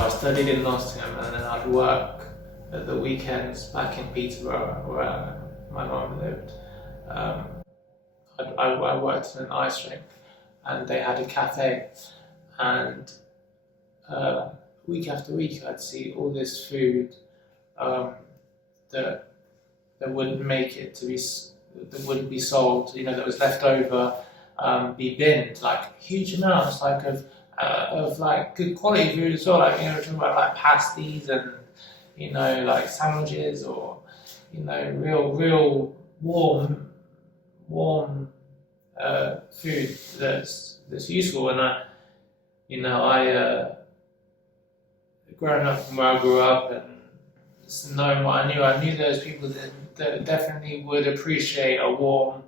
So I studied in Nottingham, and then I'd work at the weekends back in Peterborough, where my mum lived. I worked in an ice rink, and they had a cafe, and week after week I'd see all this food that wouldn't make it to be, that wouldn't be sold, that was left over, be binned, like huge amounts, like of like good quality food as well, like we're talking about like pasties and like sandwiches, or real warm food that's useful. And I growing up from where I grew up, and knowing what I knew those people that definitely would appreciate a warm,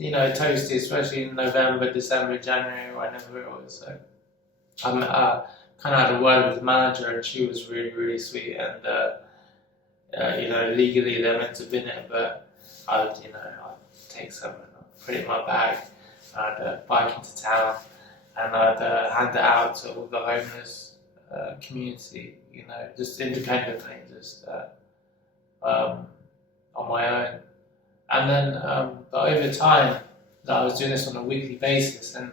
toasty, especially in November, December, January, whenever it was. So I kind of had a word with the manager, and she was really, really sweet. And legally they're meant to bin it, but I'd take some and I'd put it in my bag. I'd bike into town, and I'd hand it out to all the homeless community, just independently, just on my own. And then, but over time, that I was doing this on a weekly basis, and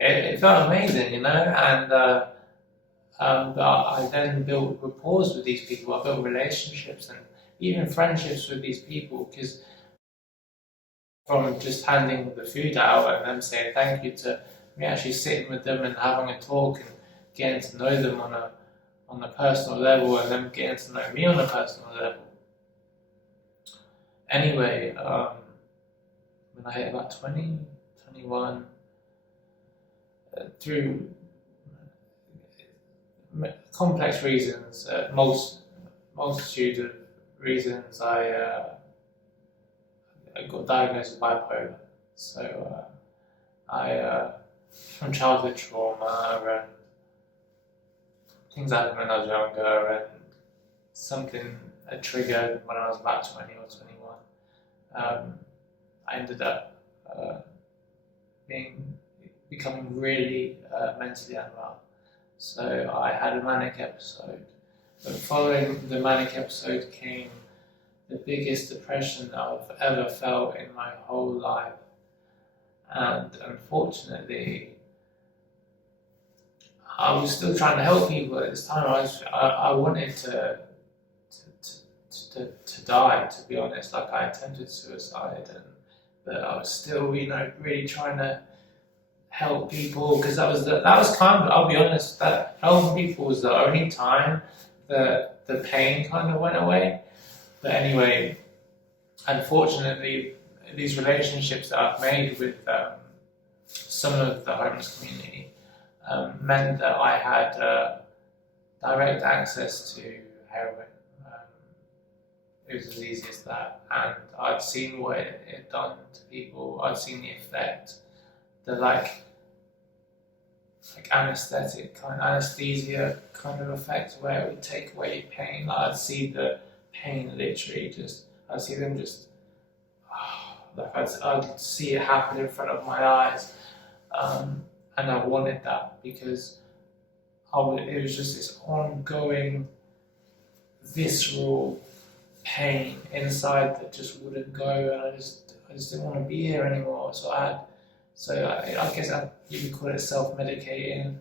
it felt amazing, and but I then built rapport with these people. I built relationships and even friendships with these people, because from just handing the food out and them saying thank you, to me actually sitting with them and having a talk and getting to know them on a personal level, and them getting to know me on a personal level. Anyway, when I hit about 20, 21, through complex reasons, multitude of reasons, I got diagnosed with bipolar. So from childhood trauma and things happened when I was younger, and something had triggered when I was about 20 or 21. I ended up becoming really mentally unwell. So I had a manic episode. But following the manic episode came the biggest depression that I've ever felt in my whole life. And unfortunately, I was still trying to help people at this time. I wanted to die, to be honest. Like, I attempted suicide, but I was still, really trying to help people, because that was kind of, I'll be honest, that helping people was the only time that the pain kind of went away. But anyway, unfortunately, these relationships that I've made with some of the homeless community meant that I had direct access to heroin. It was as easy as that, and I'd seen what it had done to people. I'd seen the effect, the like anesthesia kind of effect, where it would take away pain. Like, I'd see the pain literally I'd see them just, I'd see it happen in front of my eyes, and I wanted that, because it was just this ongoing, visceral pain inside that just wouldn't go, and I just didn't want to be here anymore. So I guess you could call it self-medicating,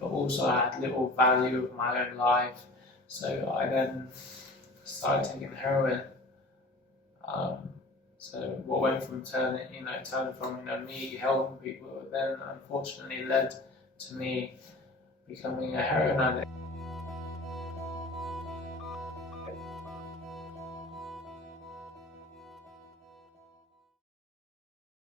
but also I had little value of my own life. So I then started taking heroin. So what went from turning from me helping people, then unfortunately led to me becoming a heroin addict.